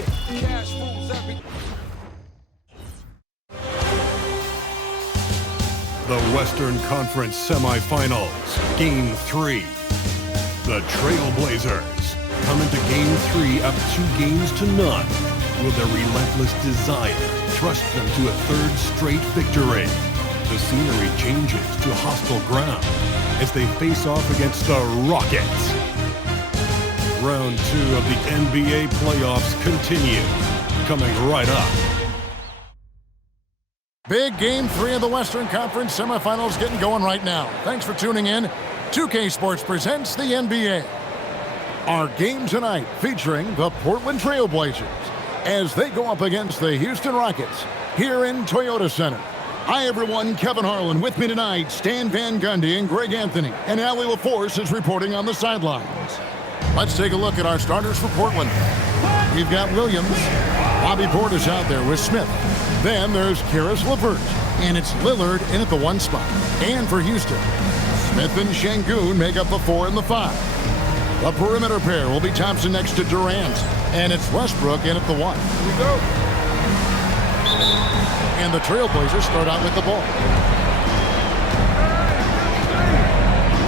it. Cash rules everything. The Western Conference Semifinals, Game 3. The Trailblazers come into Game 3 up 2-0. Will their relentless desire thrust them to a third straight victory? The scenery changes to hostile ground as they face off against the Rockets. Round 2 of the NBA playoffs continue, coming right up. Big Game 3 of the Western Conference Semifinals getting going right now. Thanks for tuning in. 2K Sports presents the NBA. Our game tonight featuring the Portland Trailblazers as they go up against the Houston Rockets here in Toyota Center. Hi everyone, Kevin Harlan with me tonight, Stan Van Gundy and Greg Anthony, and Allie LaForce is reporting on the sidelines. Let's take a look at our starters for Portland. We've got Williams. Bobby Portis out there with Smith. Then there's Karis LeVert, and it's Lillard in at the 1 spot. And for Houston, Smith and Şengün make up the 4 and the 5. The perimeter pair will be Thompson next to Durant, and it's Westbrook in at the 1. Here we go. And the Trailblazers start out with the ball.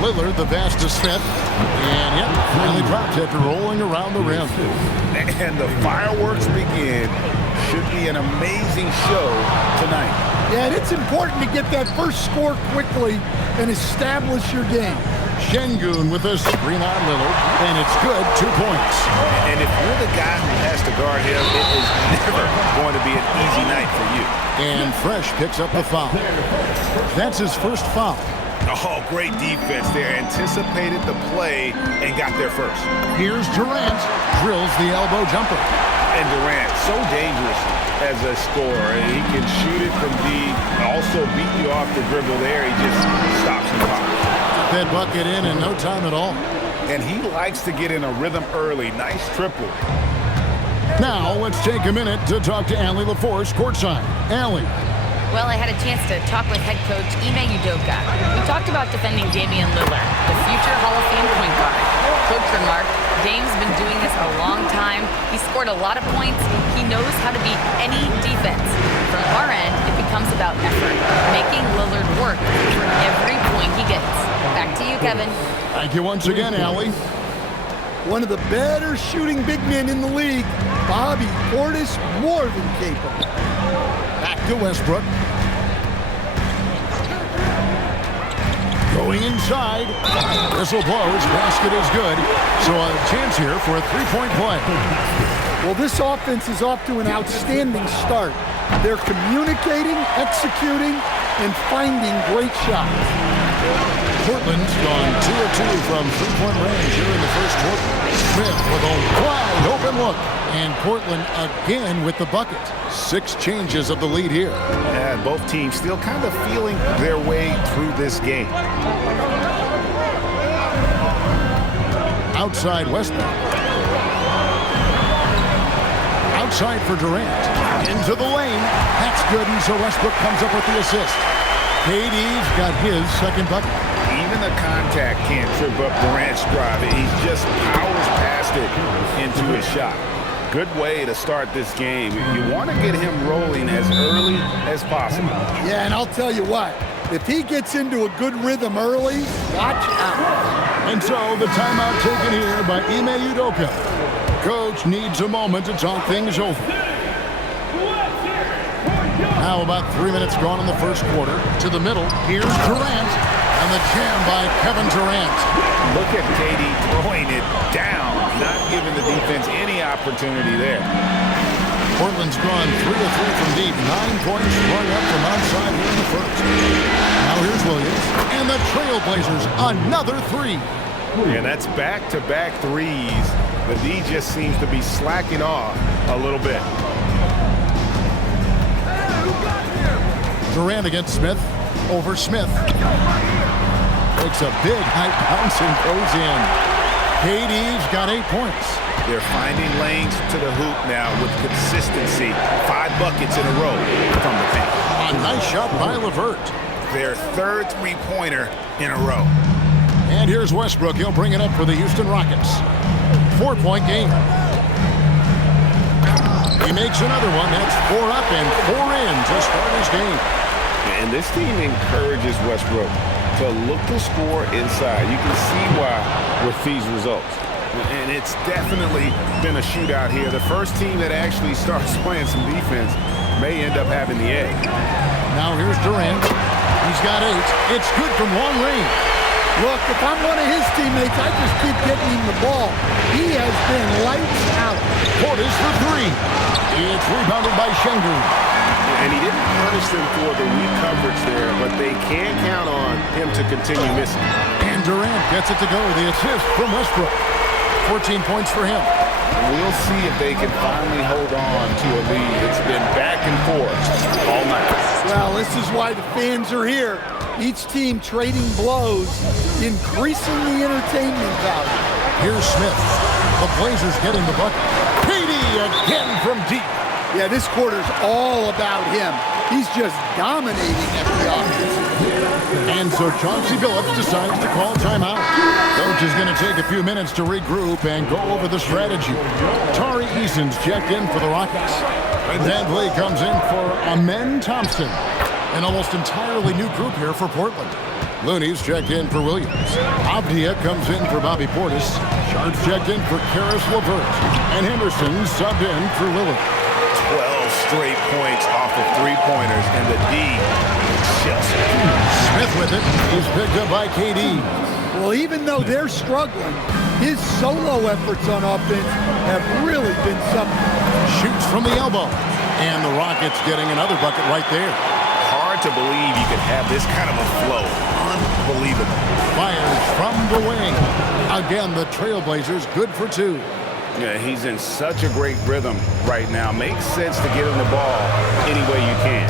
Lillard, the pass to Smith, and yep, finally drops after rolling around the rim. And the fireworks begin. Should be an amazing show tonight. Yeah, and it's important to get that first score quickly and establish your game. Şengün with a screen on Lillard, and it's good, 2 points. And if you're the guy who has to guard him, it is never going to be an easy night for you. And Fresh picks up the foul. That's his first foul. Oh, great defense there. Anticipated the play and got there first. Here's Durant, drills the elbow jumper. And Durant, so dangerous as a scorer. He can shoot it from deep, also beat you off the dribble there. He just stops and pops. That bucket in no time at all. And he likes to get in a rhythm early. Nice triple. Now let's take a minute to talk to Allie LaForce courtside. Allie. Well, I had a chance to talk with head coach Ime Udoka. We talked about defending Damian Lillard, the future Hall of Fame point guard. Coach remarked, Dame's been doing this a long time. He scored a lot of points. He knows how to beat any defense. From our end, it becomes about effort, making Lillard work for every point he gets. Back to you, Kevin. Thank you once again, Allie. One of the better shooting big men in the league, Bobby Portis, more than capable. Back to Westbrook. Going inside. Whistle blows. Basket is good. So a chance here for a three-point play. Well, this offense is off to an outstanding start. They're communicating, executing, and finding great shots. Portland's gone 2 of 2 from three-point range here in the first quarter. Smith with a wide open look. And Portland again with the bucket. 6 changes of the lead here. And both teams still kind of feeling their way through this game. Outside Westbrook. Outside for Durant. Into the lane. That's good, and so Westbrook comes up with the assist. KD's got his second bucket. Even the contact can't trip up Durant's drive. He just powers past it into his shot. Good way to start this game. You want to get him rolling as early as possible. Yeah, and I'll tell you what, if he gets into a good rhythm early, watch out. And so the timeout taken here by Ime Udoka. Coach needs a moment to talk things over. Now about 3 minutes gone in the first quarter. To the middle, here's Durant. And the jam by Kevin Durant. Look at KD throwing it down, not giving the defense any opportunity there. Portland's gone 3 of 3 from deep. 9 points sprung up from outside here in the first. Now here's Williams. And the Trailblazers, another 3. And that's back-to-back threes. The D just seems to be slacking off a little bit. Durant against Smith. Over Smith. Takes a big high bounce and goes in. KD's got 8 points. They're finding lanes to the hoop now with consistency. 5 buckets in a row from the paint. A nice shot by LeVert. Their third three-pointer in a row. And here's Westbrook. He'll bring it up for the Houston Rockets. 4-point game. He makes another one. That's 4 up and 4 in to start his game. And this team encourages Westbrook to look to score inside. You can see why with these results. And it's definitely been a shootout here. The first team that actually starts playing some defense may end up having the edge. Now here's Durant. He's got 8. It's good from long range. Look, if I'm one of his teammates, I just keep getting him the ball. He has been lights out. Portis for 3. It's rebounded by Şengün. And he didn't punish them for the weak coverage there, but they can count on him to continue missing. And Durant gets it to go. The assist from Westbrook. 14 points for him. And we'll see if they can finally hold on to a lead. It's been back and forth all night. Well, this is why the fans are here. Each team trading blows, increasing the entertainment value. Here's Smith. The Blazers getting the bucket. KD again from deep. Yeah, this quarter's all about him. He's just dominating every offense. And so Chauncey Billups decides to call timeout. Coach is going to take a few minutes to regroup and go over the strategy. Tari Eason's checked in for the Rockets. Van Vliet comes in for Amen Thompson. An almost entirely new group here for Portland. Looney's checked in for Williams. Avdia comes in for Bobby Portis. Sharp's checked in for Karis LeVert. And Henderson subbed in for Lillard. 12 straight points off of three-pointers, and the D just Smith with it. He's picked up by KD. Well, even though they're struggling, his solo efforts on offense have really been something. Shoots from the elbow. And the Rockets getting another bucket right there. hard to believe you could have this kind of a flow. Unbelievable. Fires from the wing. Again, the Trailblazers good for two. Yeah, he's in such a great rhythm right now. Makes sense to get him the ball any way you can.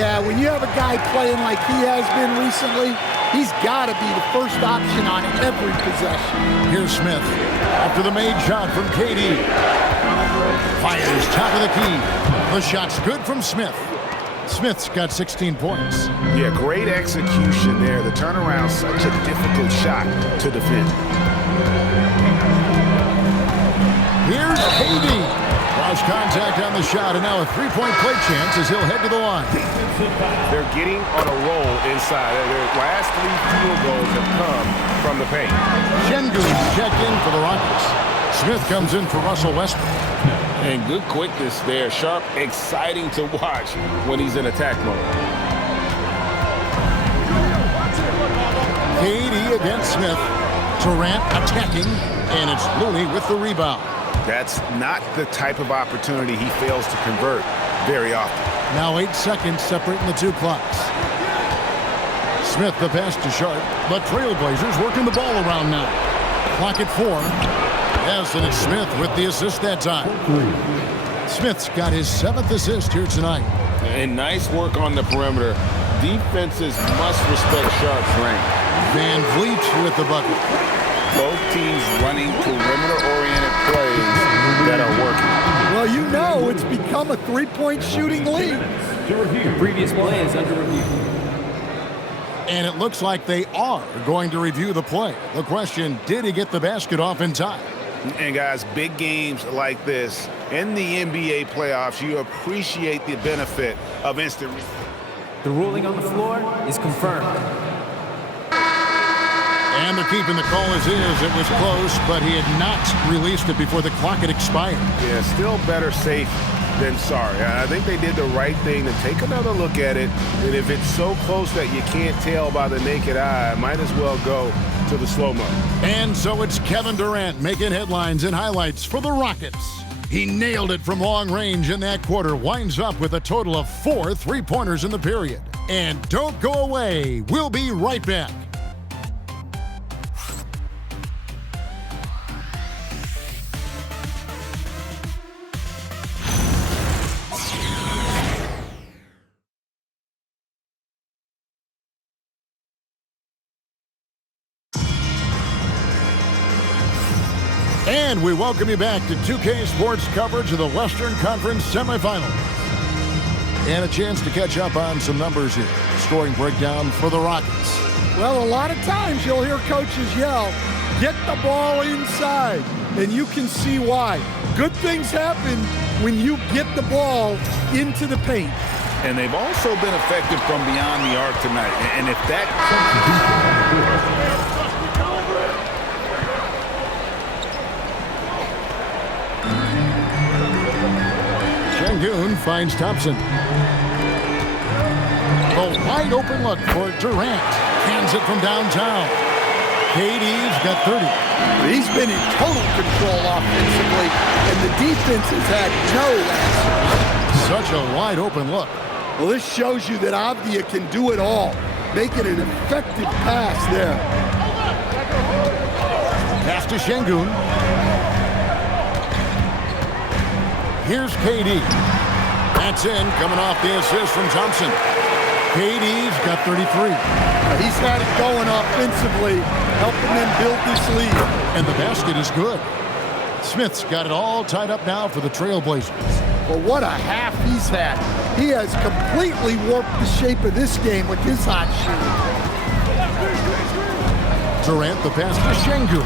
Yeah, when you have a guy playing like he has been recently, he's got to be the first option on every possession. Here's Smith after the made shot from KD. Fires top of the key. The shot's good from Smith. Smith's got 16 points. Yeah, great execution there. The turnaround, such a difficult shot to defend. Here's KD. Cross contact on the shot, and now a three-point play chance as he'll head to the line. They're getting on a roll inside. Their last 3 field goals have come from the paint. Şengün's checked in for the Rockets. Smith comes in for Russell Westbrook. And good quickness there. Sharp, exciting to watch when he's in attack mode. KD against Smith. Durant attacking, and it's Looney with the rebound. That's not the type of opportunity he fails to convert very often. Now 8 seconds separating the two clocks. Smith the pass to Sharp, but Trailblazers working the ball around now. Clock at 4. Yes, and it's Smith with the assist that time. Smith's got his 7th assist here tonight. And nice work on the perimeter. Defenses must respect Sharp's range. Van Vliet with the bucket. Both teams running perimeter-oriented plays that are working. Well, you know it's become a three-point shooting league. The previous play is under review. And it looks like they are going to review the play. The question, did he get the basket off in time? And guys, big games like this in the NBA playoffs, you appreciate the benefit of instant. The ruling on the floor is confirmed. And they're keeping the call as is. It was close, but he had not released it before the clock had expired. Yeah, still better safe than sorry. I think they did the right thing to take another look at it. And if it's so close that you can't tell by the naked eye, might as well go to the slow-mo. And so it's Kevin Durant making headlines and highlights for the Rockets. He nailed it from long range in that quarter, winds up with a total of 4 three-pointers in the period. And don't go away. We'll be right back. And we welcome you back to 2K Sports coverage of the Western Conference semifinals. And a chance to catch up on some numbers here. Scoring breakdown for the Rockets. Well, a lot of times you'll hear coaches yell, "Get the ball inside," and you can see why. Good things happen when you get the ball into the paint. And they've also been effective from beyond the arc tonight. And if that... Şengün finds Thompson. A wide open look for Durant. Hands it from downtown. KD's got 30. He's been in total control offensively, and the defense has had no answers. Such a wide open look. Well, this shows you that Avdia can do it all, making an effective pass there. Pass to Şengün. Here's KD. That's in, coming off the assist from Thompson. KD's got 33. He's had it going offensively, helping them build this lead. And the basket is good. Smith's got it all tied up now for the Trailblazers. Well, what a half he's had. He has completely warped the shape of this game with his hot shooting. Durant, the pass to Şengün.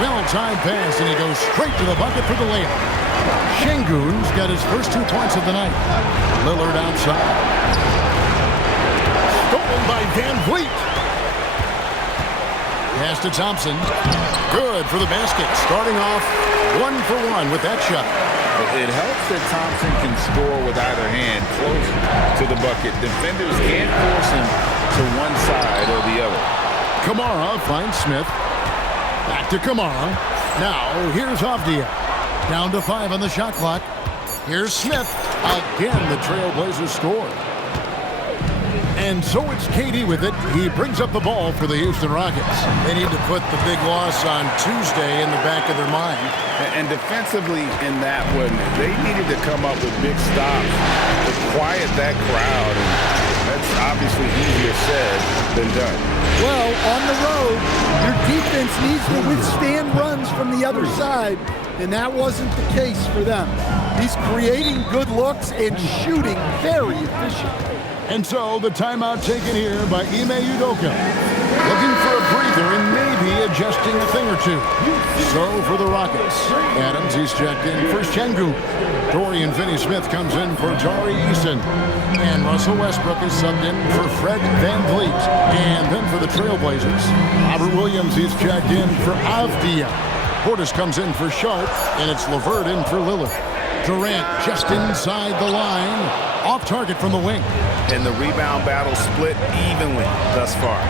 Well-timed pass, and he goes straight to the bucket for the layup. Şengün's got his first 2 points of the night. Lillard outside. Stolen by Van Vliet. Pass to Thompson. Good for the basket. Starting off 1 for 1 with that shot. It helps that Thompson can score with either hand close to the bucket. Defenders can't force him to one side or the other. Kamara finds Smith. Back to Kamara. Now, here's Avdia. Down to 5 on the shot clock. Here's Smith. Again, the Trailblazers score. And so it's KD with it. He brings up the ball for the Houston Rockets. They need to put the big loss on Tuesday in the back of their mind. And defensively in that one, they needed to come up with big stops to quiet that crowd. And that's obviously easier said than done. Well, on the road, your defense needs to withstand runs from the other side, and that wasn't the case for them. He's creating good looks and shooting very efficient. And so the timeout taken here by Ime Udoka. Looking for a breather and maybe adjusting a thing or two. So for the Rockets, Adams, he's checked in for Şengün. Dorian Finney-Smith comes in for Tari Eason. And Russell Westbrook is subbed in for Fred Van Vliet. And then for the Trailblazers, Robert Williams, he's checked in for Avdia. Portis comes in for Sharp, and it's LeVert in for Lillard. Durant just inside the line, off target from the wing. And the rebound battle split evenly thus far.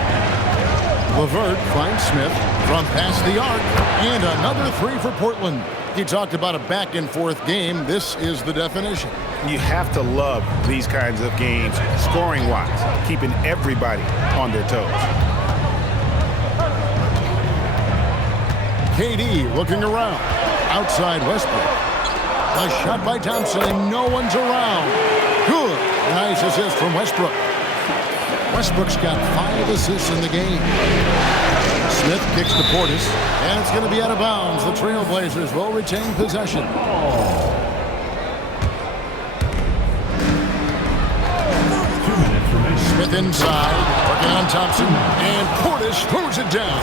LeVert finds Smith from past the arc, and another 3 for Portland. He talked about a back-and-forth game. This is the definition. You have to love these kinds of games, scoring-wise, keeping everybody on their toes. KD looking around. Outside Westbrook. A shot by Thompson, and no one's around. Good. Nice assist from Westbrook. Westbrook's got 5 assists in the game. Smith kicks to Portis, and it's going to be out of bounds. The Trailblazers will retain possession. Smith inside, working on Thompson, and Portis throws it down.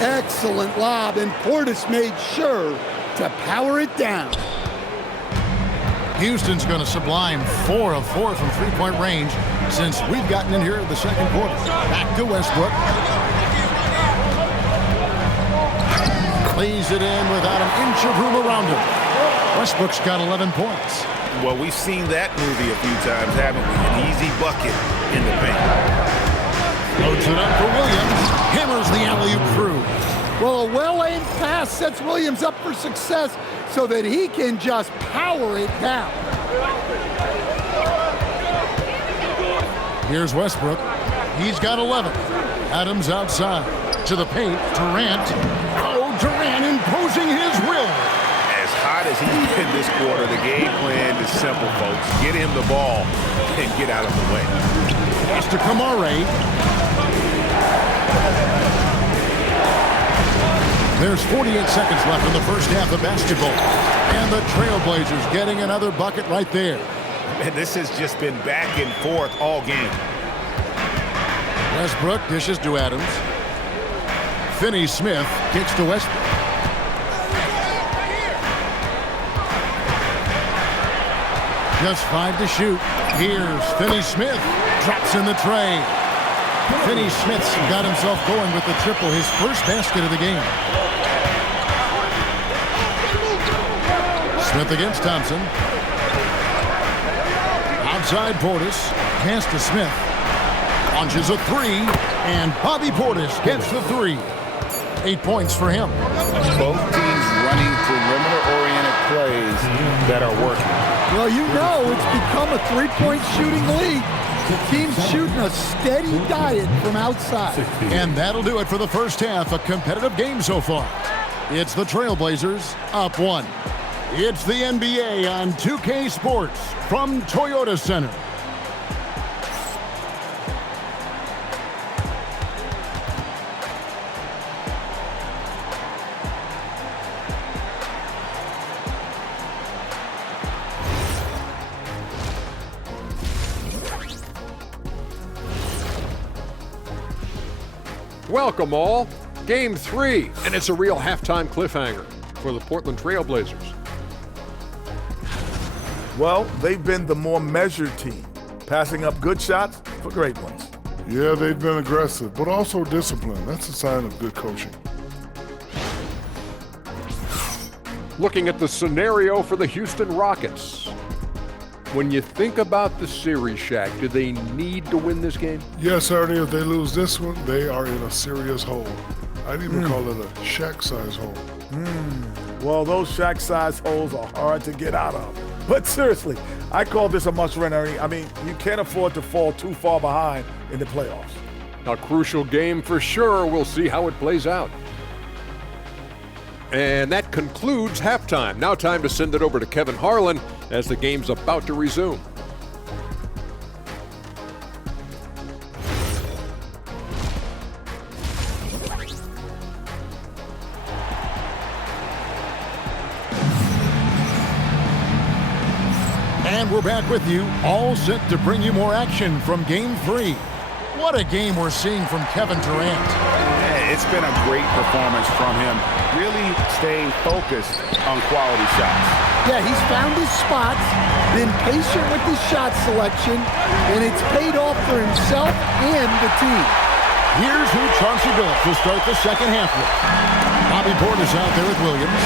Excellent lob, and Portis made sure to power it down. Houston's going to sublime 4 of 4 from three-point range since we've gotten in here in the second quarter. Back to Westbrook. Lays it in without an inch of room around him. Westbrook's got 11 points. Well, we've seen that movie a few times, haven't we? An easy bucket in the paint. Loads it up for Williams. Hammers the alley-oop through. Well, a well-aimed pass sets Williams up for success so that he can just power it down. Here's Westbrook. He's got 11. Adams outside. To the paint. Durant. Oh, Durant imposing his will. As hot as he's been this quarter, the game plan is simple, folks. Get him the ball and get out of the way. Pass to Kamara. There's 48 seconds left in the first half of basketball. And the Trailblazers getting another bucket right there. And this has just been back and forth all game. Westbrook dishes to Adams. Finney-Smith kicks to Westbrook. Just 5 to shoot. Here's Finney Smith. Drops in the tray. Finney Smith's got himself going with the triple, his first basket of the game. Smith against Thompson. Outside Portis. Pass to Smith. Launches a three, and Bobby Portis gets the three. 8 points for him. Both teams running perimeter-oriented plays that are working. Well, you know it's become a three-point shooting league. The team's shooting a steady diet from outside. And that'll do it for the first half. A competitive game so far. It's the Trailblazers up 1. It's the NBA on 2K Sports from Toyota Center. Welcome all. Game 3, and it's a real halftime cliffhanger for the Portland Trailblazers. Well, they've been the more measured team, passing up good shots for great ones. Yeah, they've been aggressive, but also disciplined. That's a sign of good coaching. Looking at the scenario for the Houston Rockets. When you think about the series, Shaq, do they need to win this game? Yes, Ernie, if they lose this one, they are in a serious hole. I'd even call it a Shaq-size hole. Well, those Shaq-size holes are hard to get out of. But seriously, I call this a must-win, Ernie. I mean, you can't afford to fall too far behind in the playoffs. A crucial game for sure. We'll see how it plays out. And that concludes halftime. Now time to send it over to Kevin Harlan as the game's about to resume. And we're back with you, all set to bring you more action from Game 3. What a game we're seeing from Kevin Durant. Yeah, it's been a great performance from him. Really staying focused on quality shots. Yeah, he's found his spots, been patient with his shot selection, and it's paid off for himself and the team. Here's who Chauncey Billups to start the second half with. Bobby Portis out there with Williams.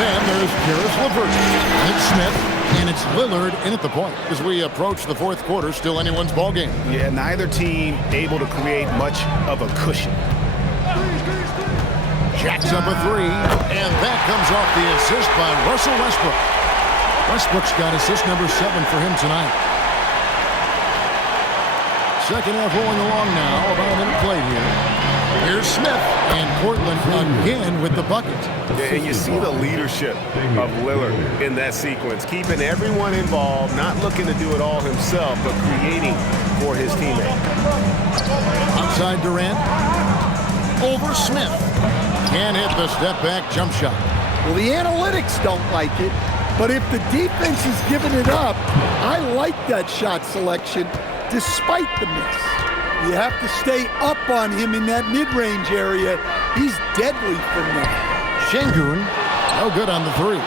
Then there's Karis LeVert. It's Smith, and it's Lillard in at the point. As we approach the fourth quarter, still anyone's ball game. Yeah, neither team able to create much of a cushion. Jacks up a three, and that comes off the assist by Russell Westbrook. Westbrook's got assist number 7 for him tonight. Second half rolling along now, about a minute played here. Here's Smith, and Portland again with the bucket. Yeah, and you see the leadership of Lillard in that sequence, keeping everyone involved, not looking to do it all himself, but creating for his teammate. Outside Durant, over Smith. Can't hit the step-back jump shot. Well, the analytics don't like it, but if the defense is giving it up, I like that shot selection despite the miss. You have to stay up on him in that mid-range area. He's deadly from there. Şengün, no good on the three.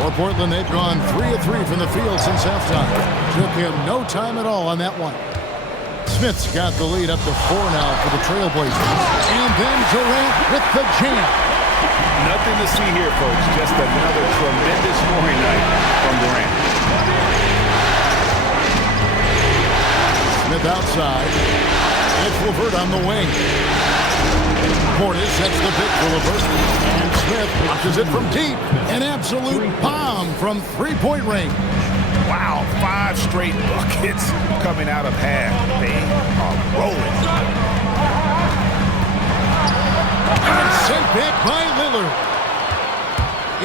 For Portland, they've gone 3 of 3 from the field since halftime. Took him no time at all on that one. Smith's got the lead up to 4 now for the Trailblazers. And then Durant with the jam. Nothing to see here, folks. Just another tremendous scoring night from Durant. Smith outside. It's LeVert on the wing. Portis sets the pick for LeVert. And Smith launches it from deep. An absolute bomb from three-point range. Wow, 5 straight buckets coming out of half. They are rolling. And sent back by Lillard.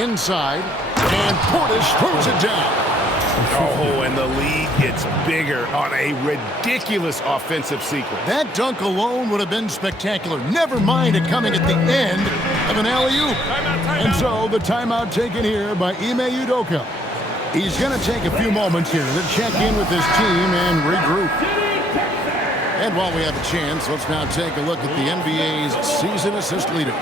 Inside. And Portis throws it down. Oh, and the lead gets bigger on a ridiculous offensive sequence. That dunk alone would have been spectacular. Never mind it coming at the end of an alley-oop. And so the timeout taken here by Ime Udoka. He's going to take a few moments here to check in with his team and regroup. And while we have a chance, let's now take a look at the NBA's season assist leaders.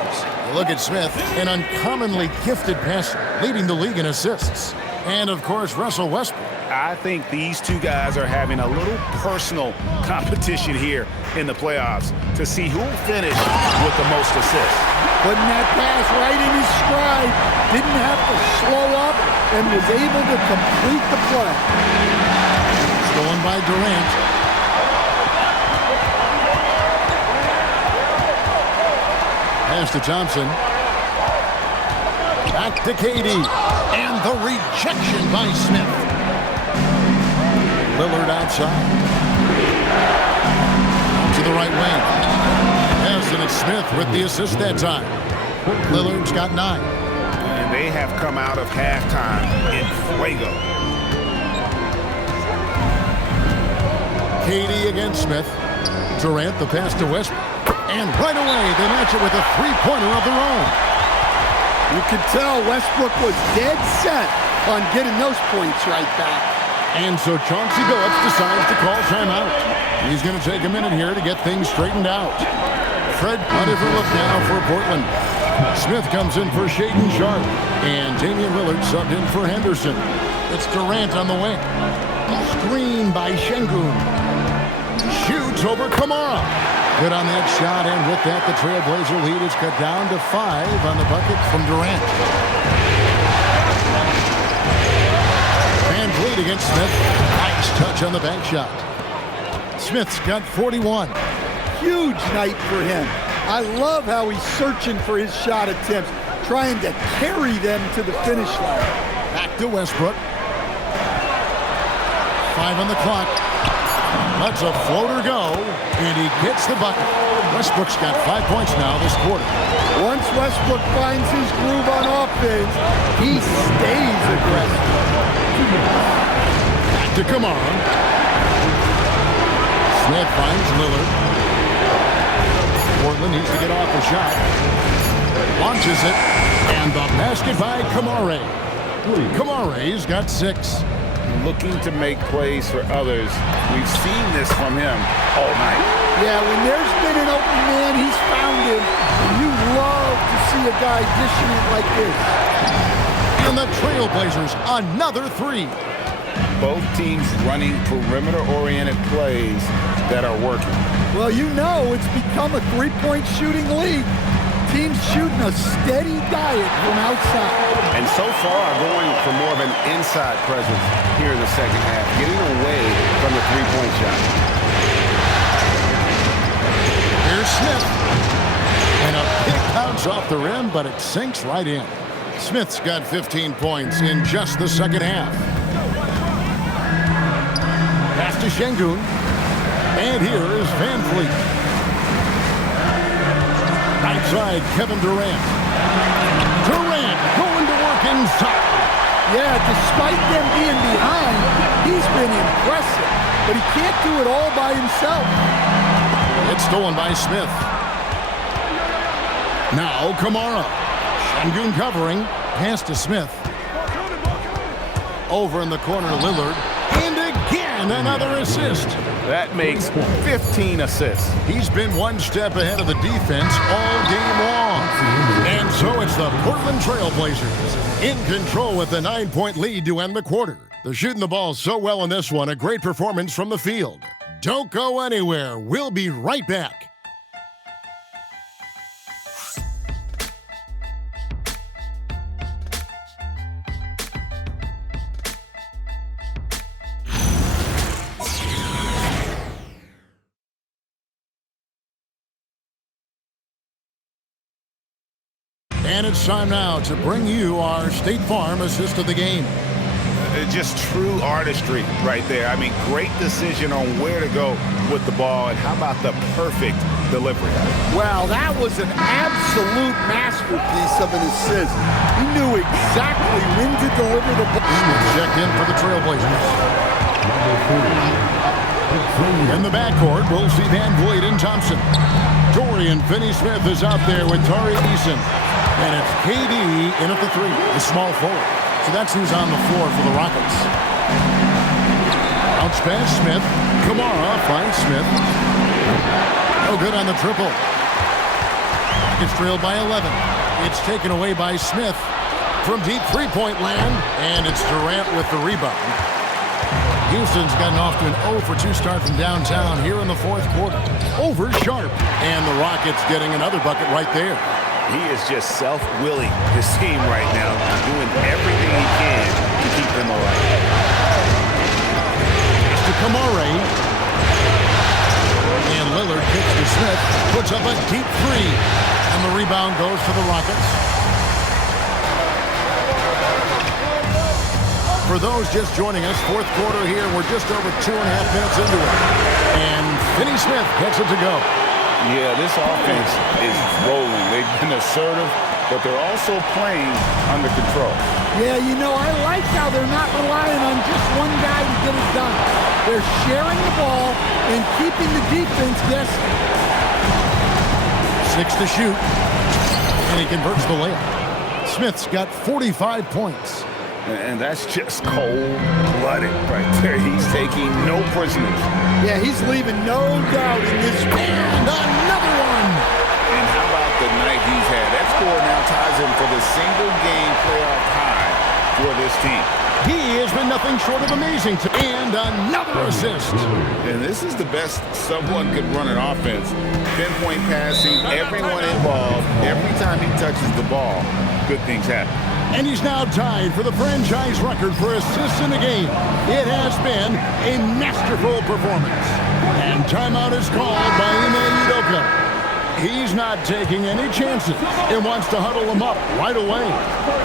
Look at Smith, an uncommonly gifted passer, leading the league in assists. And, of course, Russell Westbrook. I think these two guys are having a little personal competition here in the playoffs to see who will finish with the most assists. Putting that pass right in his stride. Didn't have to slow up and was able to complete the play. Stolen by Durant. Pass to Thompson. Back to KD. And the rejection by Smith. Lillard outside. To the right wing. Yes, and it's Smith with the assist that time. Lillard's got 9. And they have come out of halftime in fuego. KD against Smith. Durant, the pass to Westbrook. And right away, they match it with a three-pointer of their own. You could tell Westbrook was dead set on getting those points right back. And so Chauncey Billups decides to call timeout. He's going to take a minute here to get things straightened out. Fred Hunter look now for Portland. Smith comes in for Shaedon Sharpe. And Damian Lillard subbed in for Henderson. It's Durant on the wing. Screen by Şengün. Shoots over Kamara. Good on that shot, and with that, the Trailblazer lead is cut down to 5 on the bucket from Durant. Van Vliet against Smith. Nice touch on the bank shot. Smith's got 41. Huge night for him. I love how he's searching for his shot attempts, trying to carry them to the finish line. Back to Westbrook. 5 on the clock. Lets a floater go, and he gets the bucket. Westbrook's got 5 points now this quarter. Once Westbrook finds his groove on offense, he stays aggressive. Back to Kamara. Smith finds Lillard. Portland needs to get off the shot. Launches it, and the basket by Kamara. Kamara's got 6. Looking to make plays for others. We've seen this from him all night. Yeah, when there's been an open man, he's found him. And you love to see a guy dishing it like this. And the Trailblazers, another 3. Both teams running perimeter-oriented plays that are working. Well, you know it's become a three-point shooting league. Teams shooting a steady diet from outside. And so far, going for more of an inside presence here in the second half, getting away from the three-point shot. Here's Smith. And a big bounce off the rim, but it sinks right in. Smith's got 15 points in just the second half. Pass to Şengün. And here is Van Vliet. Right side, Kevin Durant. Durant going to work inside. Yeah, despite them being behind, he's been impressive. But he can't do it all by himself. It's stolen by Smith. Now Kamara. Şengün covering. Pass to Smith. Over in the corner to Lillard. And again, another assist. That makes 15 assists. He's been one step ahead of the defense all game long. And so it's the Portland Trailblazers in control with the 9-point lead to end the quarter. They're shooting the ball so well in this one. A great performance from the field. Don't go anywhere. We'll be right back. And it's time now to bring you our State Farm assist of the game. Just true artistry right there. I mean, great decision on where to go with the ball, and how about the perfect delivery? Well, that was an absolute masterpiece of an assist. He knew exactly when to deliver the ball. Checked in for the Trailblazers. In the backcourt, we'll see Van Vliet and Thompson. Dorian Finney-Smith is out there with Tari Eason. And it's KD in at the 3, the small forward. So that's who's on the floor for the Rockets. Bounce pass, Smith. Kamara finds Smith. No good on the triple. It's trailed by 11. It's taken away by Smith. from deep three-point land, and it's Durant with the rebound. Houston's gotten off to an 0 for 2 start from downtown here in the fourth quarter. Over Sharp, and the Rockets getting another bucket right there. He is just self-willing his team right now, doing everything he can to keep them alive. To Kamare. And Lillard kicks to Smith, puts up a deep three, and the rebound goes to the Rockets. For those just joining us, fourth quarter here, we're just over 2.5 minutes into it. And Finney Smith gets it to go. Yeah, this offense is rolling. They've been assertive, but they're also playing under control. Yeah, you know, I like how they're not relying on just one guy to get it done. They're sharing the ball and keeping the defense guessing. 6 to shoot, and he converts the layup. Smith's got 45 points. And that's just cold-blooded right there. He's taking no prisoners. Yeah, he's leaving no doubt in this. And another one. And how about the night he's had? That score now ties him for the single-game playoff high for this team. He has been nothing short of amazing. And another assist. And this is the best someone could run an offense. Pinpoint passing, everyone involved. Every time he touches the ball, good things happen. And he's now tied for the franchise record for assists in a game. It has been a masterful performance. And timeout is called by Ime Udoka. He's not taking any chances and wants to huddle them up right away.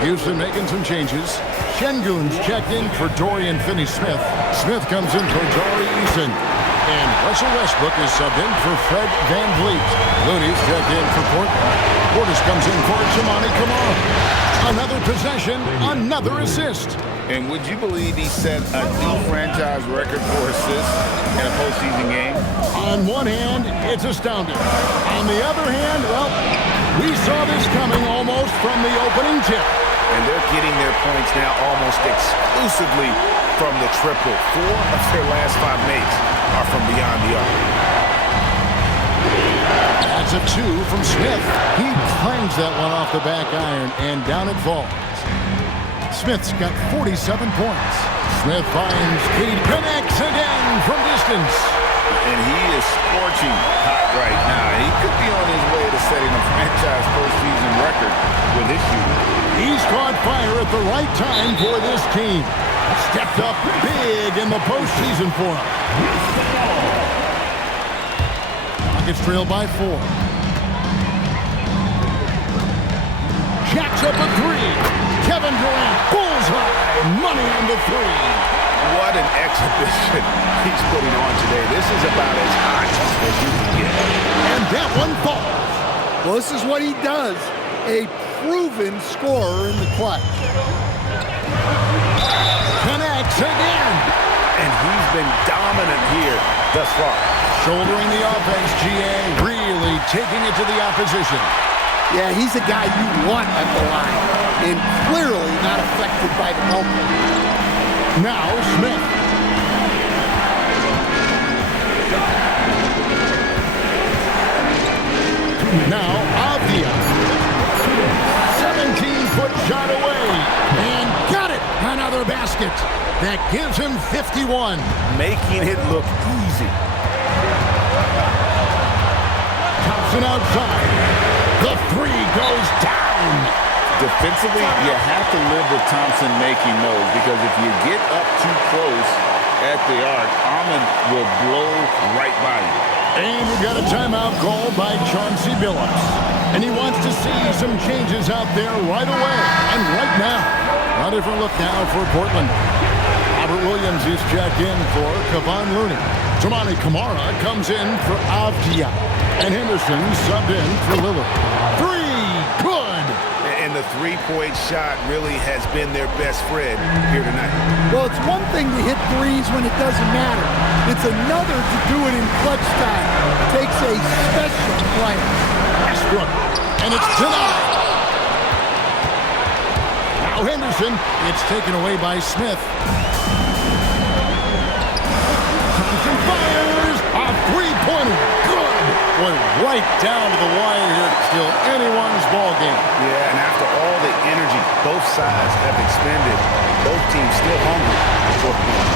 Houston making some changes. Şengün's checked in for Dorian Finney-Smith. Smith comes in for Dory Eason. And Russell Westbrook is subbed in for Fred VanVleet. Looney's checked in for Portland. Portis comes in for Jamani Kamara. Another possession, another assist. And would you believe he set a new franchise record for assists in a postseason game? On one hand, it's astounding. On the other hand, well, we saw this coming almost from the opening tip. And they're getting their points now almost exclusively from the triple. 4 of their last 5 makes are from beyond the arc. That's a 2 from Smith. He clangs that one off the back iron, and down it falls. Smith's got 47 points. Smith finds Cade, connects again from distance. And he is scorching hot right now. He could be on his way to setting a franchise postseason record with his shooting. He's caught fire at the right time for this team. Stepped up big in the postseason for him. Rockets trail by 4. Jacks up a 3. Kevin Durant, bullseye, money on the 3. What an exhibition he's putting on today. This is about as hot as you can get. And that one falls. Well, this is what he does. A proven scorer in the clutch. Connects again. And he's been dominant here thus far. Shouldering the offense, GA, really taking it to the opposition. Yeah, he's a guy you want at the line, and clearly not affected by the moment. Now Smith. Now Avdia. 17-foot shot away, and got it. Another basket. That gives him 51. Making it look easy. Thompson outside. The 3 goes down. Defensively, you have to live with Thompson making those, because if you get up too close at the arc, Ahmed will blow right by you. And we've got a timeout called by Chauncey Billups. And he wants to see some changes out there right away and right now. A different look now for Portland. Robert Williams is checked in for Kevon Looney. Jamani Kamara comes in for Avdia. And Henderson subbed in for Lillard. 3, good. And the three-point shot really has been their best friend here tonight. Well, it's one thing to hit threes when it doesn't matter. It's another to do it in clutch time. It takes a special player. Westbrook, and it's denied. Now Henderson, it's taken away by Smith. Thompson fires a three-pointer. Good. Boy, right down to the wire here. Still anyone's ball game. Yeah, and after all the energy both sides have expended, both teams still hungry for the win.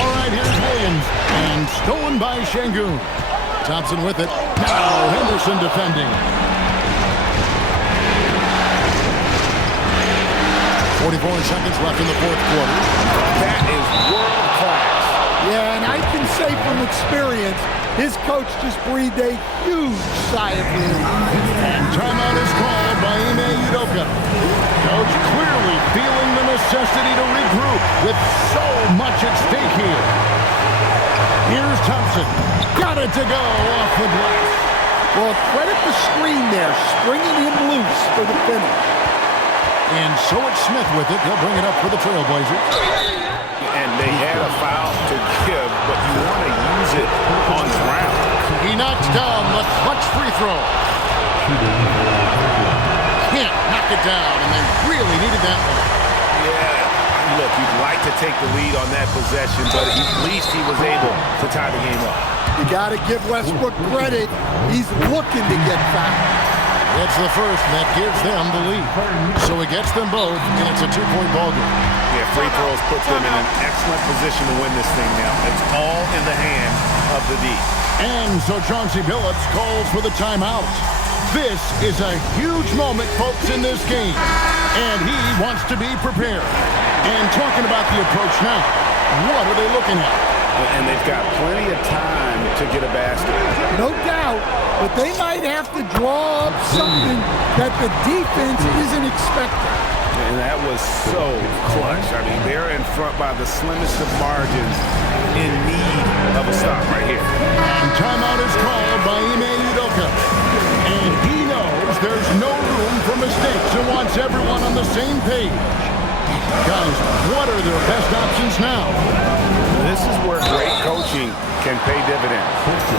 All right, here's Williams. And stolen by Şengün. Thompson with it. Now Henderson defending. 44 seconds left in the fourth quarter. That is world class. Yeah, and I can say from experience, his coach just breathed a huge sigh of relief. And timeout is called by MyNBA. Coach clearly feeling the necessity to regroup with so much at stake here. Here's Thompson. Got it to go off the glass. Well, credit the screen there, springing him loose for the finish. And so it's Smith with it. He'll bring it up for the Trailblazers. And they had a foul to give, but you want to use it on ground. He knocks down the clutch free throw. Can't knock it down, and they really needed that one. Yeah, look, you'd like to take the lead on that possession, but at least he was able to tie the game up. You got to give Westbrook credit. He's looking to get fouled. It's the first, and that gives them the lead. So it gets them both, and it's a two-point ball game. Yeah, free throws put them in an excellent position to win this thing now. It's all in the hands of the D. And so Chauncey Billups calls for the timeout. This is a huge moment, folks, in this game. And he wants to be prepared. And talking about the approach now, what are they looking at? And they've got plenty of time to get a basket. No doubt, but they might have to draw up something that the defense isn't expecting. And that was so clutch. I mean, they're in front by the slimmest of margins, in need of a stop right here. And timeout is called by MyNBA. And he knows there's no room for mistakes and wants everyone on the same page. Guys, what are their best options now? This is where great coaching can pay dividends.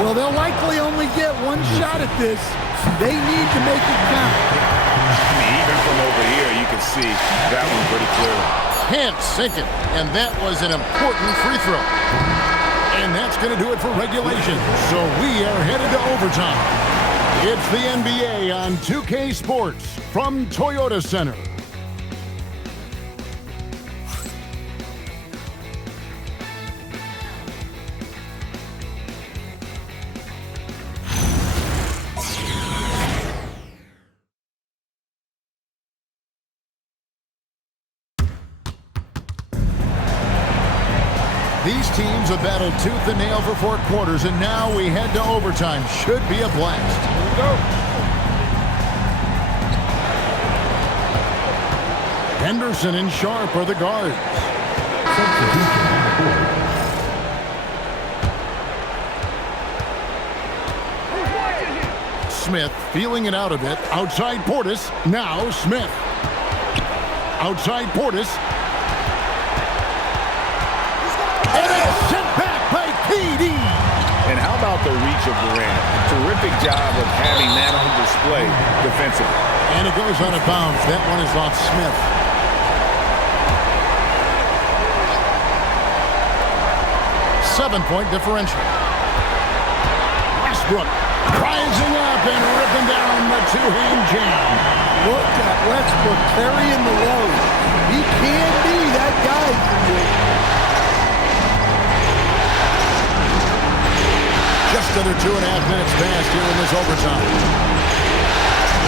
Well, they'll likely only get one shot at this. They need to make it count. I mean, even from over here, you can see that one pretty clearly. Can't sink it, and that was an important free throw. And that's going to do it for regulation. So we are headed to overtime. It's the NBA on 2K Sports from Toyota Center. These teams have battled tooth and nail for 4 quarters, and now we head to overtime. Should be a blast. Here we go. Henderson and Sharp are the guards. Smith feeling it out a bit. Outside Portis. Now Smith. Outside Portis. And it's sent back by KD. And how about the reach of Durant? Terrific job of having that on display defensively. And it goes out of bounds. That one is off Smith. Seven-point differential. Westbrook rising up and ripping down the two-hand jam. Look at Westbrook carrying the load. He can be that guy for you. Just under 2.5 minutes passed here in this overtime.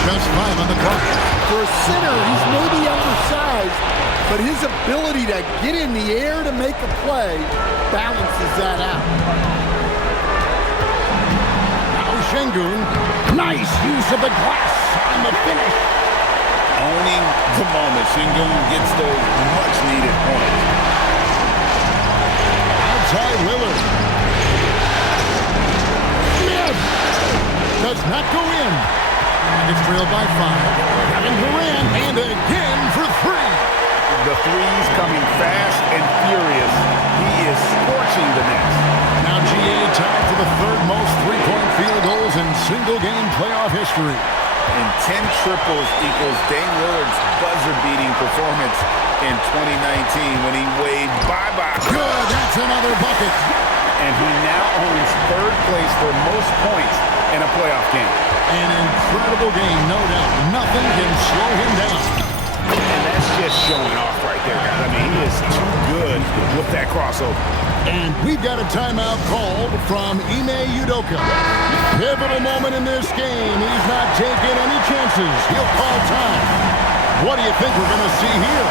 Just 5 on the clock. For a center, he's maybe undersized, but his ability to get in the air to make a play balances that out. Now Şengün. Nice use of the glass on the finish. Owning the moment. Şengün gets those much-needed points. Outside Lillard. Does not go in. And it's trailed by 5. Kevin Durant, and again for 3. The threes coming fast and furious. He is scorching the nets. Now GA tied for the third most three-point field goals in single-game playoff history. And 10 triples equals Dame Lillard's buzzer-beating performance in 2019 when he waved bye-bye. Good, that's another bucket. and he now owns third place for most points in a playoff game. An incredible game, no doubt. Nothing can slow him down. And that's just showing off right there, guys. I mean, he is too good with that crossover. And we've got a timeout called from Ime Udoka. Pivotal moment in this game. He's not taking any chances. He'll call time. What do you think we're going to see here?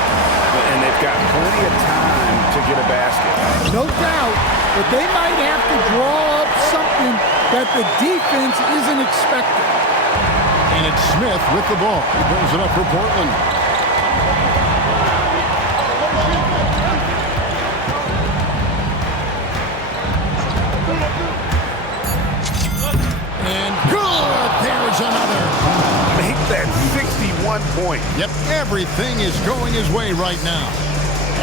And they've got plenty of time to get a basket. No doubt, but they might have to draw up something that the defense isn't expecting. And it's Smith with the ball. He brings it up for Portland. And good! There's another. Make that 61 point. Yep, everything is going his way right now.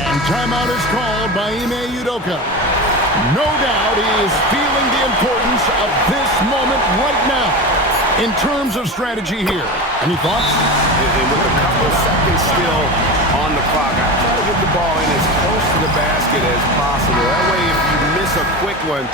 And timeout is called by Ime Udoka. No doubt he is feeling the importance of this moment right now in terms of strategy here. Any thoughts? And with a couple of seconds still on the clock, I try to get the ball in as close to the basket as possible. That way, if you miss a quick one,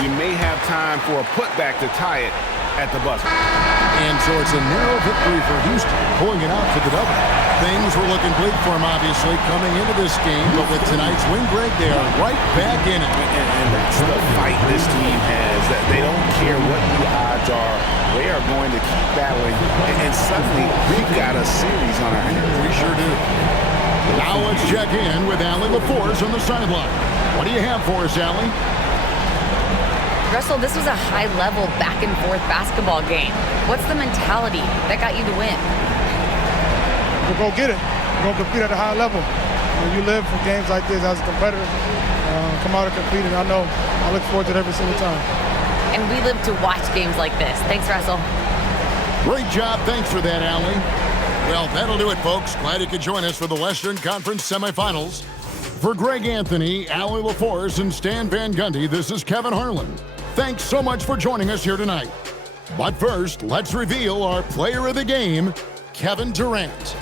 you may have time for a putback to tie it at the buzzer. And so it's a narrow victory for Houston, pulling it out for the double. Things were looking bleak for him, obviously, coming into this game, but with tonight's win, Greg, they are right back in it. And that's the fight this team has, that they don't care what the odds are. They are going to keep battling, and suddenly we've got a series on our hands. We sure do. Now let's check in with Allie LaForce on the sideline. What do you have for us, Allie? Russell, this was a high-level back-and-forth basketball game. What's the mentality that got you the win? We'll go get it. We're going to compete at a high level. When you live for games like this as a competitor, come out and compete, and I know I look forward to it every single time. And we live to watch games like this. Thanks, Russell. Great job. Thanks for that, Allie. Well, that'll do it, folks. Glad you could join us for the Western Conference semifinals. For Greg Anthony, Allie LaForce, and Stan Van Gundy, this is Kevin Harlan. Thanks so much for joining us here tonight. But first, let's reveal our player of the game, Kevin Durant.